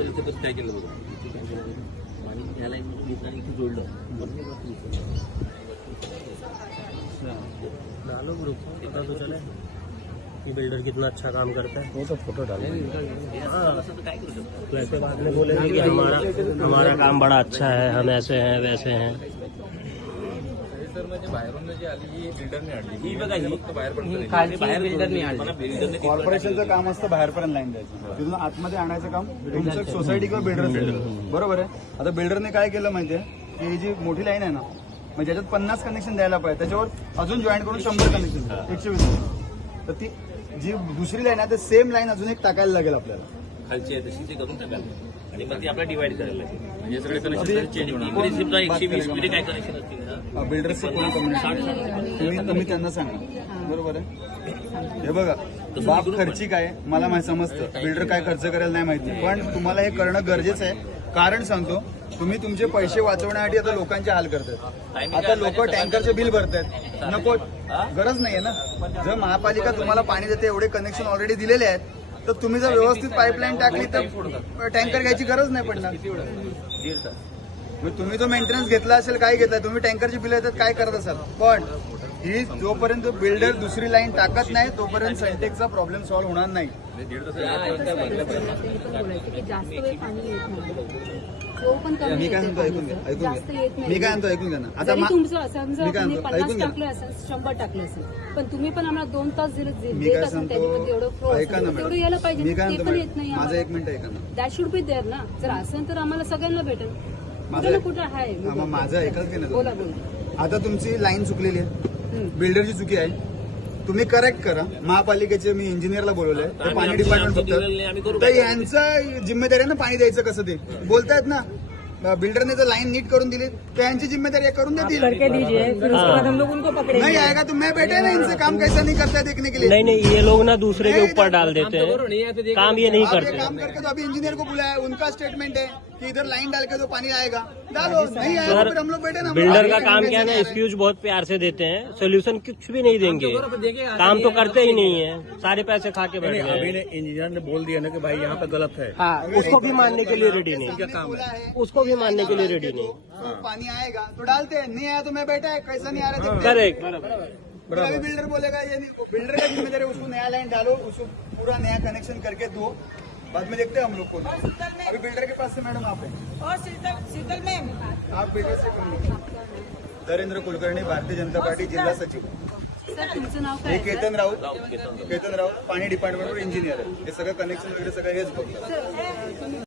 काय केलं बघा आणि या लाईन मध्ये घेतलं आणि इथे जोडलं डालो ग्रुप पता तो चले कि बिल्डर कितना अच्छा काम करता है। वो तो फोटो डालो वैसे बाद में बोलेंगे कि हमारा काम बड़ा अच्छा है, हम ऐसे हैं वैसे हैं। सर म्हणजे बाहेरून जी आली ही बिल्डरने आणली ही बघा ही बाहेर पण बाहेर बिल्डरने आणली। कॉर्पोरेशनचं काम असतं बाहेरपर्यंत लाईन द्यायचं, तिथून आतमध्ये आणायचं काम तुमचं सोसायटी किंवा बिल्डर बरोबर आहे। आता बिल्डरने काय केलं माहितीये की ही जी मोठी लाईन आहे ना, म्हणजे ज्याच्यात 50 कनेक्शन द्यायला पाहिजे त्याच्यावर अजून जॉईन करून 100 कनेक्शन 120, तर ती जी दुसरी लाईन आहे ते सेम लाईन अजून एक टाकायला लागेल आपल्याला खालची आहे तशी ते करून टाकायला आणि मग ती आपल्याला डिवाइड करायला लागेल म्हणजे सगळे कनेक्शन चेंज होणार। इकडे समजा 120 मध्ये काय कनेक्शन असतील ना बिल्डरचं कोण तुम्ही त्यांना सांगा बरोबर आहे। हे बघा बाप खर्चिक आहे मला माहिती समजतं, बिल्डर काय खर्च करायला नाही माहिती, पण तुम्हाला हे करणं गरजेचं आहे। कारण सांगतो तुम्ही तुमचे पैसे वाचवण्यासाठी आता लोकांचे हाल करतायत। आता लोक टँकरचे बिल भरतायत, नको गरज नाहीये ना। जर महापालिका तुम्हाला पाणी देते, एवढे कनेक्शन ऑलरेडी दिलेले आहेत, तर तुम्ही जर व्यवस्थित पाईपलाईन टाकली तर टँकर घ्यायची गरज नाही पडणार। तुम्ही जो मेंटेनन्स घेतला असेल काय घेतलाय तुम्ही, टँकरची बिल येतात काय करत असाल, पण ही जोपर्यंत बिल्डर दुसरी लाईन टाकत नाही तोपर्यंत सेंटेक्सचा प्रॉब्लेम सॉल्व्ह होणार नाही। मी काय म्हणतो ऐकून घ्या, मी काय म्हणतो ऐकून घ्या ना। आता तुमचं समजा 50 टाकले असेल 100 टाकले असेल, पण तुम्ही पण आम्हाला 2 तास दिले मी काय सांगतो ऐका ना तेवढं यायला पाहिजे, मी काय ते पण येत नाही म्हणतो माझं 1 मिनिट ऐका ना। दॅट शुड बी देअर ना। जर असेल तर आम्हाला सगळ्यांना भेटेल, कुठे ना कुठे आहे। माझं ऐकाच की नाही बोला बोला। आता तुमची लाईन चुकलेली आहे, बिल्डरची चुकी आहे, तुम्ही करेक्ट करा। महापालिकेचे मी इंजिनियरला बोलवलंय, ते पाणी डिपार्टमेंट फक्त, तर यांचं जिम्मेदारी आहे ना पाणी द्यायचं कसं ते बोलतायत ना। बिल्डरने जर लाईन नीट करून दिली तर यांची जिम्मेदारी करून देतील। नहीं आएगा तो मैं बैठे ना, इनसे काम कैसा नहीं करता है देखने के लिए। नहीं ये लोग ना दूसरे के ऊपर डाल देते हैं, काम ये नहीं करते। काम करके तो अभी इंजीनियर को बुलाया, उनका स्टेटमेंट है कि इधर लाइन डाल के तो पानी आएगा, डालो, नहीं आएगा फिर हम लोग बैठे ना। बिल्डर का काम क्या है ना, एक्सक्यूज बहुत प्यार से देते हैं, सोल्यूशन कुछ भी नहीं देंगे, काम तो करते ही नहीं है, सारे पैसे खा के बैठ गए। अभी इंजीनियर ने बोल दिया ना कि भाई यहाँ पे गलत है, उसको भी मानने के लिए रेडी नहीं, उसको भी मानने के लिए रेडी नहीं। पानी आएगा तो डालते हैं, नहीं आया तो मैं बैठा है, कैसा नहीं आ रहा है करेक्ट। अभी बिल्डर बोलेगा ये नहीं, बिल्डर का जिम्मेदारी उसको नया लाइन डालो, उसको पूरा नया कनेक्शन करके दो, बाद में देखते हैं हम लोग को। अभी बिल्डर के पास से मैडम आप हैं और शीतल मैम आप बिल्डर से धरेंद्र कुलकर्णी, भारतीय जनता पार्टी जिल्हा सचिव। सर तुमचं नाव हे काय? केतन राऊत पाणी डिपार्टमेंटवर इंजिनियर आहे, हे सगळं कनेक्शन वगैरे सगळं हेच बघतात।